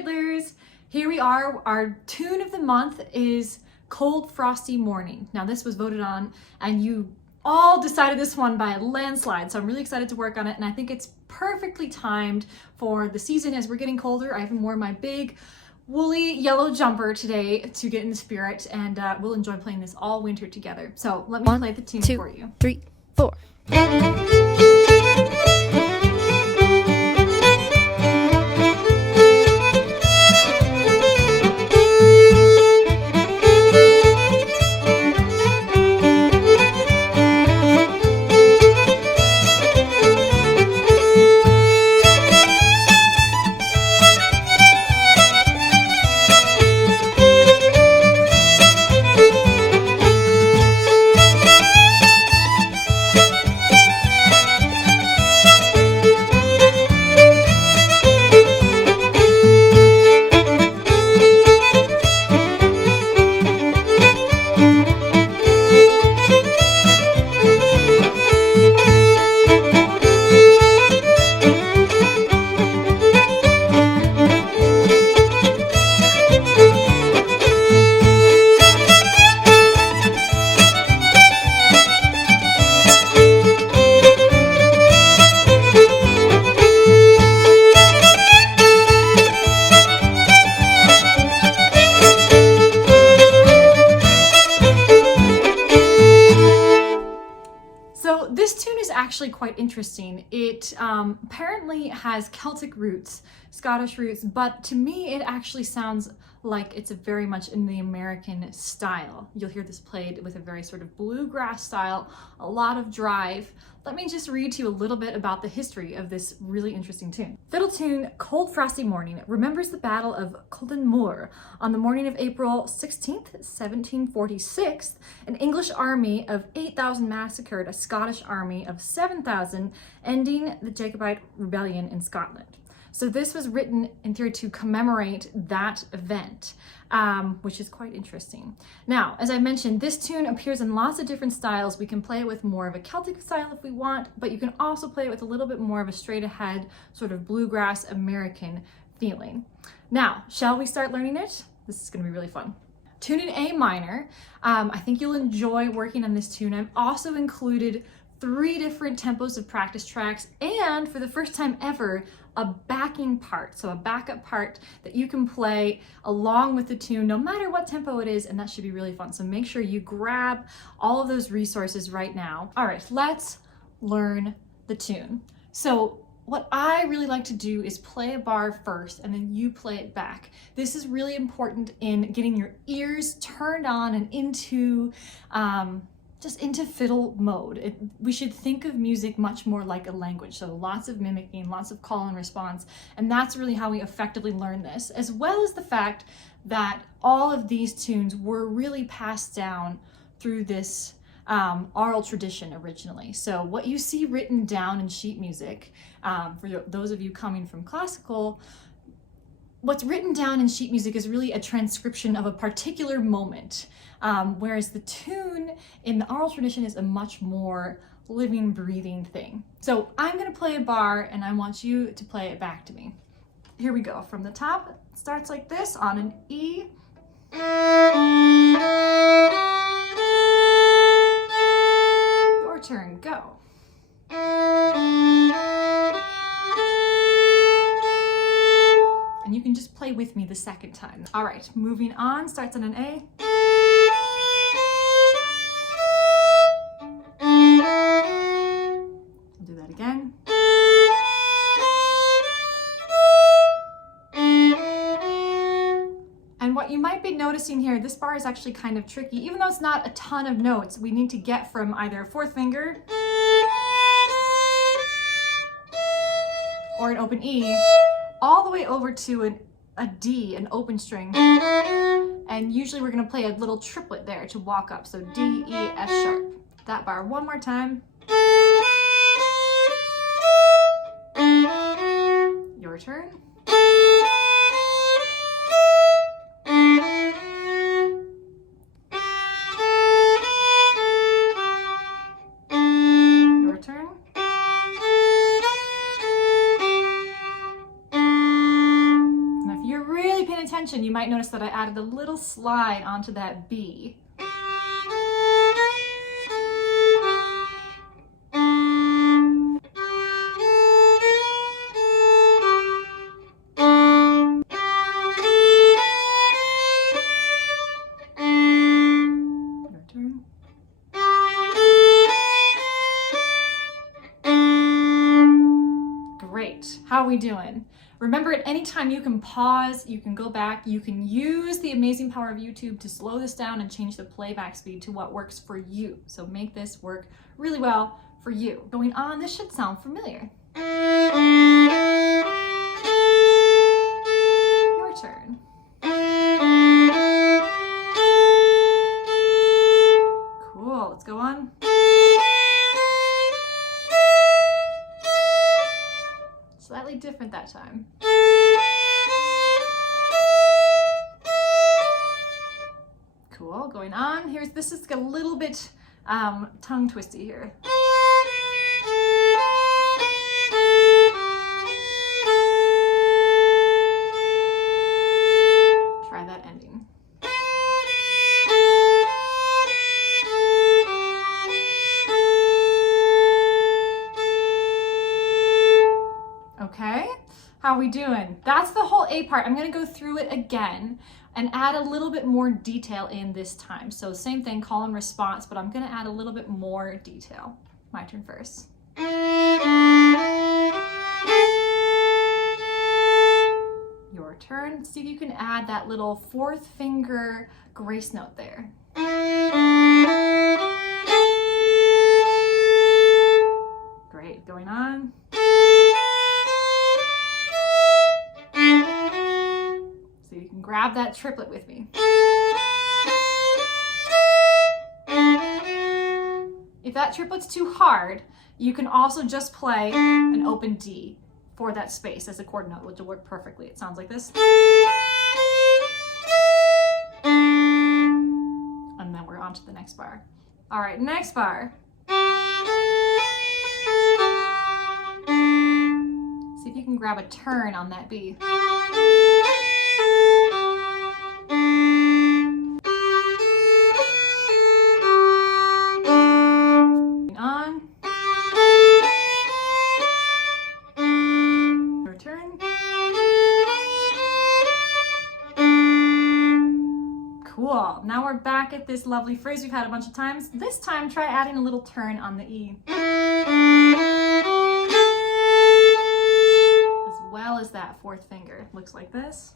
Fiddlers! Here we are. Our tune of the month is Cold Frosty Morning. Now this was voted on and you all decided this one by a landslide, so I'm really excited to work on it, and I think it's perfectly timed for the season as we're getting colder. I even wore my big woolly yellow jumper today to get in the spirit, and we'll enjoy playing this all winter together. So let me play the tune for you. 1, 2, 3, 4. So this tune is actually quite interesting. It apparently has Celtic roots, Scottish roots, but to me it actually sounds like it's very much in the American style. You'll hear this played with a very sort of bluegrass style, a lot of drive. Let me just read to you a little bit about the history of this really interesting tune. Fiddle tune Cold Frosty Morning remembers the Battle of Culloden Moor. On the morning of April 16th, 1746, an English army of 8,000 massacred a Scottish army of 7,000, ending the Jacobite rebellion in Scotland. So this was written in theory to commemorate that event, which is quite interesting. Now, as I mentioned, this tune appears in lots of different styles. We can play it with more of a Celtic style if we want, but you can also play it with a little bit more of a straight ahead sort of bluegrass American feeling. Now, shall we start learning it? This is going to be really fun. Tune in A minor. I think you'll enjoy working on this tune. I've also included 3 different tempos of practice tracks, and for the first time ever, a backing part, so a backup part that you can play along with the tune no matter what tempo it is, and that should be really fun. So make sure you grab all of those resources right now. All right, let's learn the tune. So what I really like to do is play a bar first and then you play it back. This is really important in getting your ears turned on and into just into fiddle mode. We should think of music much more like a language. So lots of mimicking, lots of call and response. And that's really how we effectively learn this, as well as the fact that all of these tunes were really passed down through this oral tradition originally. So what you see written down in sheet music, for those of you coming from classical, what's written down in sheet music is really a transcription of a particular moment, whereas the tune in the oral tradition is a much more living, breathing thing. So I'm going to play a bar and I want you to play it back to me. Here we go. From the top, it starts like this on an E. Your turn, go. And you can just play with me the second time. All right, moving on, starts on an A. I'll do that again. And what you might be noticing here, this bar is actually kind of tricky. Even though it's not a ton of notes, we need to get from either a 4th finger or an open E all the way over to a D, an open string. And usually we're going to play a little triplet there to walk up. So D, E, F sharp. That bar one more time. Your turn. Your turn. attention, you might notice that I added a little slide onto that B. How are we doing? Remember, at any time you can pause, you can go back, you can use the amazing power of YouTube to slow this down and change the playback speed to what works for you. So make this work really well for you. Going on, this should sound familiar. Your turn. Cool, let's go on. Slightly different that time. Cool, going on. This is a little bit tongue twisty here. Try that ending. Okay, how are we doing? That's the whole A part. I'm gonna go through it again and add a little bit more detail in this time. So same thing, call and response, but I'm gonna add a little bit more detail. My turn first. Your turn. See if you can add that little fourth finger grace note there. Great, going on. So you can grab that triplet with me. If that triplet's too hard, you can also just play an open D for that space as a chord note, which will work perfectly. It sounds like this. And then we're on to the next bar. All right, next bar. See if you can grab a turn on that B. On. Your turn. Cool. Now we're back at this lovely phrase we've had a bunch of times. This time, try adding a little turn on the E. As well as that fourth finger. Looks like this.